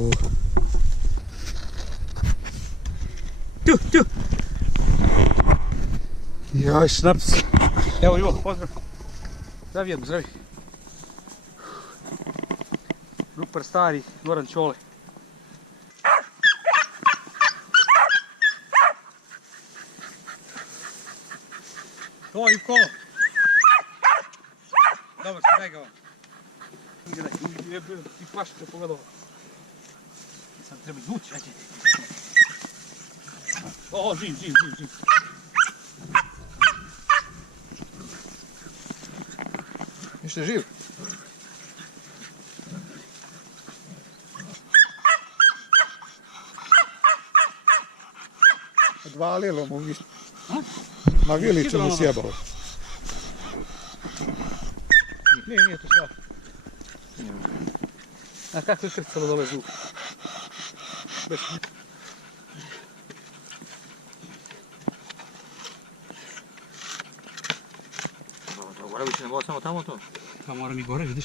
Tako. Tu. Jaj, šnaps. Evo Ivo, pozdrav. Zdravi jednu, zdravi. Rupar stari, Goran Čole. To Ivko. Dobar si, daj ga vam. I plašite pogledao. Sad treba izvući, ajde. O, živ. Ništa živ? Odvalilo mu vi. Na viliću mu sjebalo. Nije to sva. A kako je krcalo dole zvuk? Gore više ne bilo samo tamo to? Pa moram i gore, vidiš.